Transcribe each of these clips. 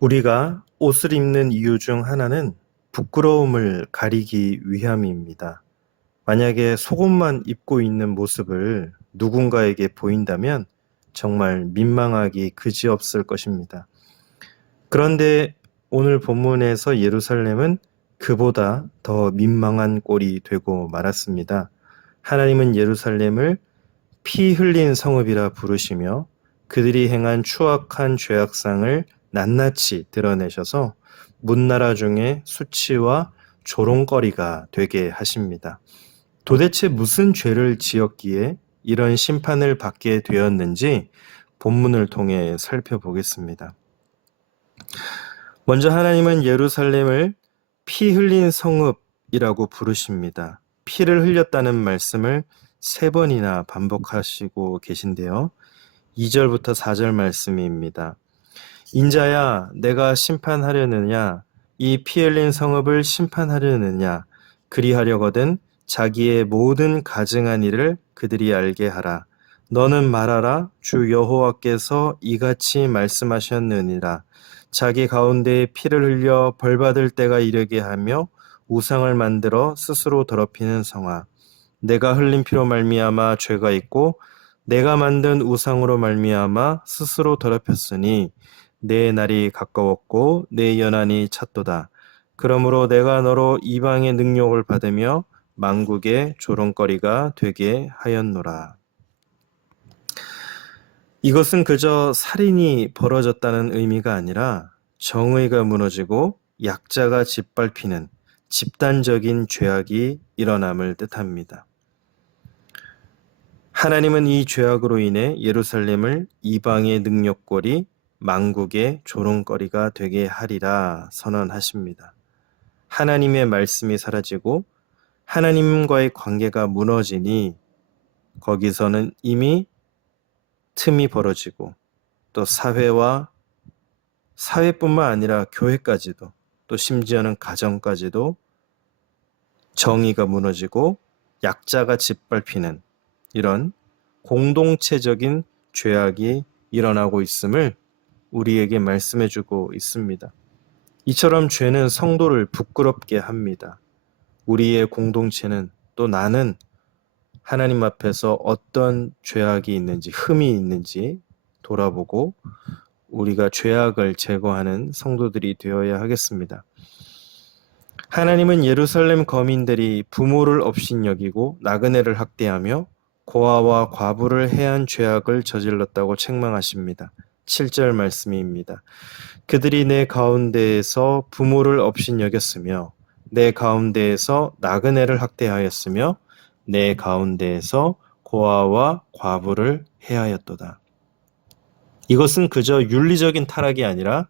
우리가 옷을 입는 이유 중 하나는 부끄러움을 가리기 위함입니다. 만약에 속옷만 입고 있는 모습을 누군가에게 보인다면 정말 민망하기 그지없을 것입니다. 그런데 오늘 본문에서 예루살렘은 그보다 더 민망한 꼴이 되고 말았습니다. 하나님은 예루살렘을 피 흘린 성읍이라 부르시며 그들이 행한 추악한 죄악상을 낱낱이 드러내셔서 문나라 중에 수치와 조롱거리가 되게 하십니다. 도대체 무슨 죄를 지었기에 이런 심판을 받게 되었는지 본문을 통해 살펴보겠습니다. 먼저 하나님은 예루살렘을 피 흘린 성읍이라고 부르십니다. 피를 흘렸다는 말씀을 3번이나 반복하시고 계신데요. 2절부터 4절 말씀입니다. 인자야, 내가 심판하려느냐? 이 피 흘린 성읍을 심판하려느냐? 그리하려거든 자기의 모든 가증한 일을 그들이 알게 하라. 너는 말하라. 주 여호와께서 이같이 말씀하셨느니라. 자기 가운데에 피를 흘려 벌받을 때가 이르게 하며 우상을 만들어 스스로 더럽히는 성아. 내가 흘린 피로 말미암아 죄가 있고 내가 만든 우상으로 말미암아 스스로 더럽혔으니 내 날이 가까웠고 내 연한이 찼도다. 그러므로 내가 너로 이방의 능욕을 받으며 만국의 조롱거리가 되게 하였노라. 이것은 그저 살인이 벌어졌다는 의미가 아니라 정의가 무너지고 약자가 짓밟히는 집단적인 죄악이 일어남을 뜻합니다. 하나님은 이 죄악으로 인해 예루살렘을 이방의 능력골이 만국의 조롱거리가 되게 하리라 선언하십니다. 하나님의 말씀이 사라지고 하나님과의 관계가 무너지니 거기서는 이미 틈이 벌어지고 또 사회뿐만 아니라 교회까지도 또 심지어는 가정까지도 정의가 무너지고 약자가 짓밟히는 이런 공동체적인 죄악이 일어나고 있음을 우리에게 말씀해주고 있습니다. 이처럼 죄는 성도를 부끄럽게 합니다. 우리의 공동체는 또 나는 하나님 앞에서 어떤 죄악이 있는지, 흠이 있는지 돌아보고 우리가 죄악을 제거하는 성도들이 되어야 하겠습니다. 하나님은 예루살렘 거민들이 부모를 업신여기고 나그네를 학대하며 고아와 과부를 해한 죄악을 저질렀다고 책망하십니다. 7절 말씀입니다. 그들이 내 가운데에서 부모를 업신여겼으며 내 가운데에서 나그네를 학대하였으며 내 가운데에서 고아와 과부를 해하였도다. 이것은 그저 윤리적인 타락이 아니라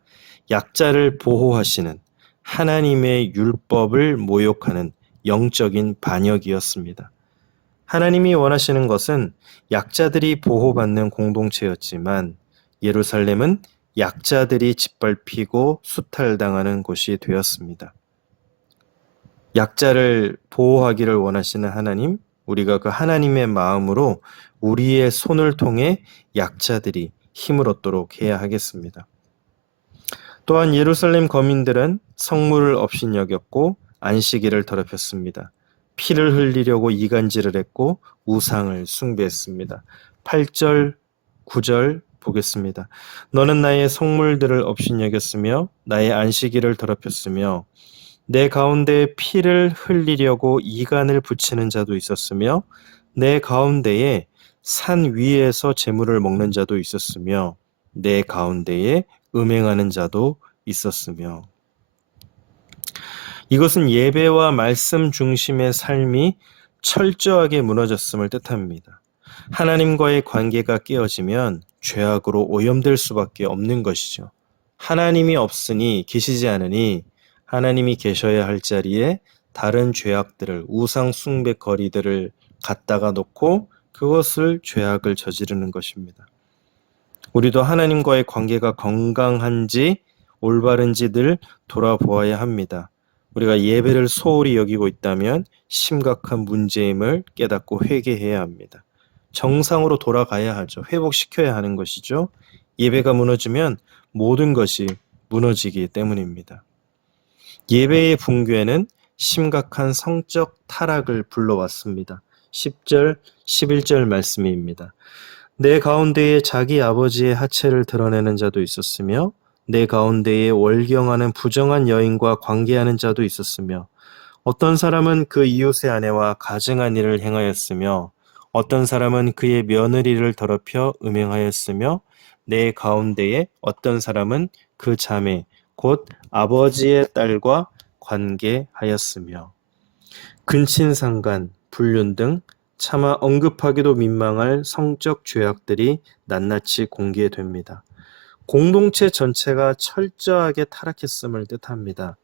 약자를 보호하시는 하나님의 율법을 모욕하는 영적인 반역이었습니다. 하나님이 원하시는 것은 약자들이 보호받는 공동체였지만 예루살렘은 약자들이 짓밟히고 수탈당하는 곳이 되었습니다. 약자를 보호하기를 원하시는 하나님, 우리가 그 하나님의 마음으로 우리의 손을 통해 약자들이 힘을 얻도록 해야 하겠습니다. 또한 예루살렘 거민들은 성물을 업신여겼고 안식일을 더럽혔습니다. 피를 흘리려고 이간질을 했고 우상을 숭배했습니다. 8절, 9절 보겠습니다. 너는 나의 성물들을 업신여겼으며 나의 안식일을 더럽혔으며 내 가운데에 피를 흘리려고 이간을 붙이는 자도 있었으며 내 가운데에 산 위에서 재물을 먹는 자도 있었으며 내 가운데에 음행하는 자도 있었으며 이것은 예배와 말씀 중심의 삶이 철저하게 무너졌음을 뜻합니다. 하나님과의 관계가 깨어지면 죄악으로 오염될 수밖에 없는 것이죠. 하나님이 없으니 계시지 않으니 하나님이 계셔야 할 자리에 다른 죄악들을 우상 숭배 거리들을 갖다가 놓고 그것을 죄악을 저지르는 것입니다. 우리도 하나님과의 관계가 건강한지 올바른지 늘 돌아보아야 합니다. 우리가 예배를 소홀히 여기고 있다면 심각한 문제임을 깨닫고 회개해야 합니다. 정상으로 돌아가야 하죠. 회복시켜야 하는 것이죠. 예배가 무너지면 모든 것이 무너지기 때문입니다. 예배의 붕괴는 심각한 성적 타락을 불러왔습니다. 10절, 11절 말씀입니다. 내 가운데에 자기 아버지의 하체를 드러내는 자도 있었으며 내 가운데에 월경하는 부정한 여인과 관계하는 자도 있었으며 어떤 사람은 그 이웃의 아내와 가증한 일을 행하였으며 어떤 사람은 그의 며느리를 더럽혀 음행하였으며 내 가운데에 어떤 사람은 그 자매 곧 아버지의 딸과 관계하였으며 근친상간, 불륜 등 차마 언급하기도 민망할 성적 죄악들이 낱낱이 공개됩니다. 공동체 전체가 철저하게 타락했음을 뜻합니다.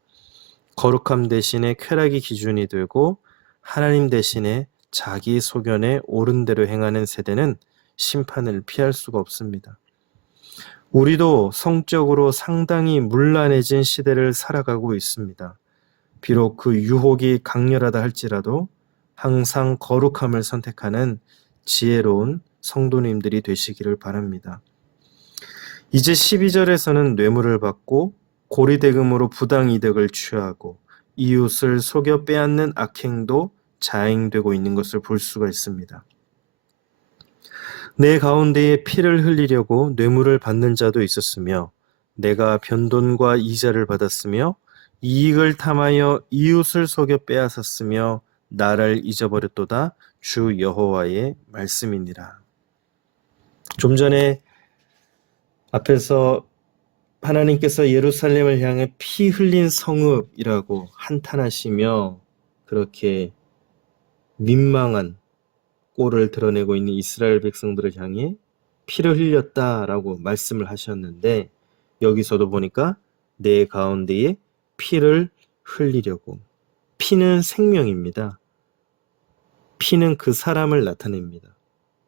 거룩함 대신에 쾌락이 기준이 되고 하나님 대신에 자기 소견에 옳은 대로 행하는 세대는 심판을 피할 수가 없습니다. 우리도 성적으로 상당히 문란해진 시대를 살아가고 있습니다. 비록 그 유혹이 강렬하다 할지라도 항상 거룩함을 선택하는 지혜로운 성도님들이 되시기를 바랍니다. 이제 12절에서는 뇌물을 받고 고리대금으로 부당이득을 취하고 이웃을 속여 빼앗는 악행도 자행되고 있는 것을 볼 수가 있습니다. 내 가운데에 피를 흘리려고 뇌물을 받는 자도 있었으며 내가 변돈과 이자를 받았으며 이익을 탐하여 이웃을 속여 빼앗았으며 나를 잊어버렸도다 주 여호와의 말씀이니라. 좀 전에 앞에서 하나님께서 예루살렘을 향해 피 흘린 성읍이라고 한탄하시며 그렇게 민망한 꼴을 드러내고 있는 이스라엘 백성들을 향해 피를 흘렸다라고 말씀을 하셨는데 여기서도 보니까 내 가운데에 피를 흘리려고. 피는 생명입니다. 피는 그 사람을 나타냅니다.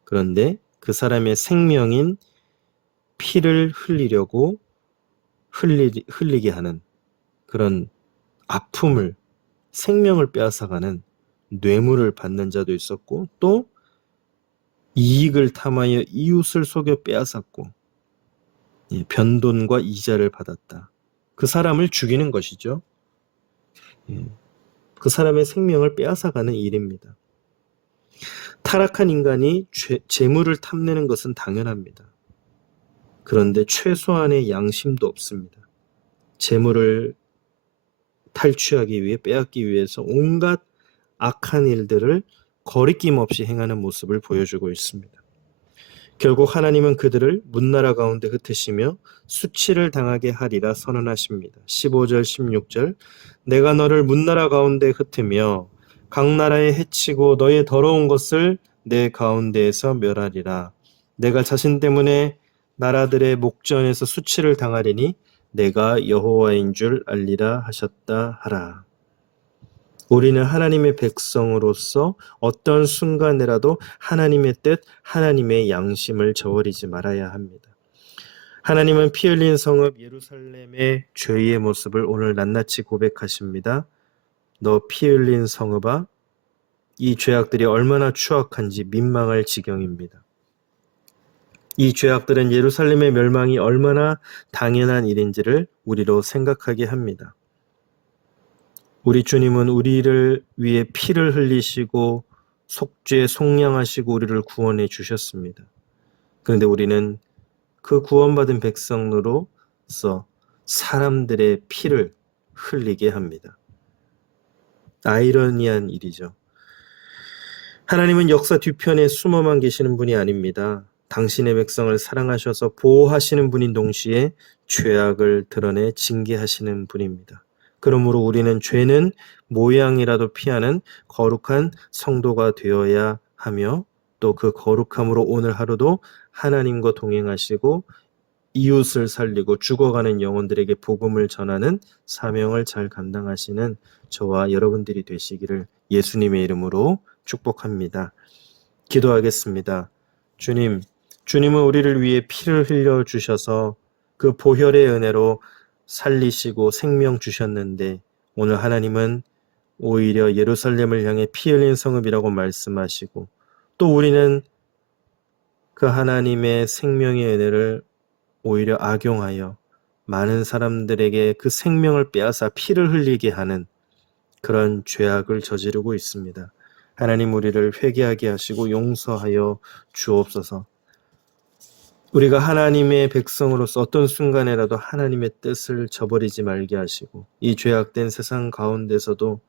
그런데 그 사람의 생명인 피를 흘리려고 흘리게 하는 그런 아픔을 생명을 빼앗아가는 뇌물을 받는 자도 있었고 또 이익을 탐하여 이웃을 속여 빼앗았고 변돈과 이자를 받았다. 그 사람을 죽이는 것이죠. 그 사람의 생명을 빼앗아가는 일입니다. 타락한 인간이 재물을 탐내는 것은 당연합니다. 그런데 최소한의 양심도 없습니다. 재물을 탈취하기 위해 빼앗기 위해서 온갖 악한 일들을 거리낌 없이 행하는 모습을 보여주고 있습니다. 결국 하나님은 그들을 문나라 가운데 흩으시며 수치를 당하게 하리라 선언하십니다. 15절 16절 내가 너를 문나라 가운데 흩으며 각 나라에 해치고 너의 더러운 것을 내 가운데에서 멸하리라. 내가 자신 때문에 나라들의 목전에서 수치를 당하리니 내가 여호와인 줄 알리라 하셨다 하라. 우리는 하나님의 백성으로서 어떤 순간에라도 하나님의 뜻, 하나님의 양심을 저버리지 말아야 합니다. 하나님은 피 흘린 성읍 예루살렘의 죄의 모습을 오늘 낱낱이 고백하십니다. 너 피 흘린 성읍아, 이 죄악들이 얼마나 추악한지 민망할 지경입니다. 이 죄악들은 예루살렘의 멸망이 얼마나 당연한 일인지를 우리로 생각하게 합니다. 우리 주님은 우리를 위해 피를 흘리시고 속죄 속량하시고 우리를 구원해 주셨습니다. 그런데 우리는 그 구원받은 백성으로서 사람들의 피를 흘리게 합니다. 아이러니한 일이죠. 하나님은 역사 뒤편에 숨어만 계시는 분이 아닙니다. 당신의 백성을 사랑하셔서 보호하시는 분인 동시에 죄악을 드러내 징계하시는 분입니다. 그러므로 우리는 죄는 모양이라도 피하는 거룩한 성도가 되어야 하며 또 그 거룩함으로 오늘 하루도 하나님과 동행하시고 이웃을 살리고 죽어가는 영혼들에게 복음을 전하는 사명을 잘 감당하시는 저와 여러분들이 되시기를 예수님의 이름으로 축복합니다. 기도하겠습니다. 주님은 우리를 위해 피를 흘려 주셔서 그 보혈의 은혜로 살리시고 생명 주셨는데 오늘 하나님은 오히려 예루살렘을 향해 피 흘린 성읍이라고 말씀하시고 또 우리는 그 하나님의 생명의 은혜를 오히려 악용하여 많은 사람들에게 그 생명을 빼앗아 피를 흘리게 하는 그런 죄악을 저지르고 있습니다. 하나님 우리를 회개하게 하시고 용서하여 주옵소서. 우리가 하나님의 백성으로서 어떤 순간에라도 하나님의 뜻을 저버리지 말게 하시고 이 죄악된 세상 가운데서도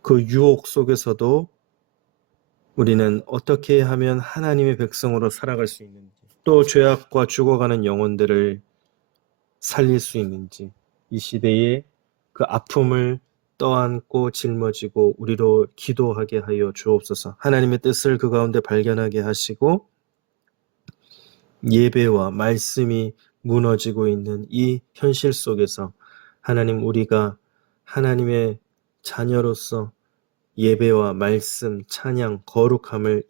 그 유혹 속에서도 우리는 어떻게 하면 하나님의 백성으로 살아갈 수 있는지, 또 죄악과 죽어가는 영혼들을 살릴 수 있는지, 이 시대에 그 아픔을 떠안고 짊어지고 우리로 기도하게 하여 주옵소서. 하나님의 뜻을 그 가운데 발견하게 하시고 예배와 말씀이 무너지고 있는 이 현실 속에서 하나님, 우리가 하나님의 자녀로서 예배와 말씀, 찬양, 거룩함을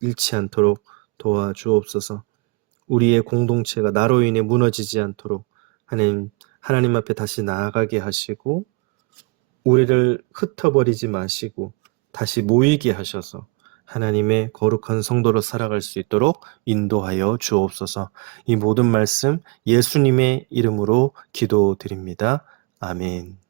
잃지 않도록 도와주옵소서. 우리의 공동체가 나로 인해 무너지지 않도록 하나님 앞에 다시 나아가게 하시고 우리를 흩어버리지 마시고 다시 모이게 하셔서 하나님의 거룩한 성도로 살아갈 수 있도록 인도하여 주옵소서. 이 모든 말씀 예수님의 이름으로 기도드립니다. 아멘.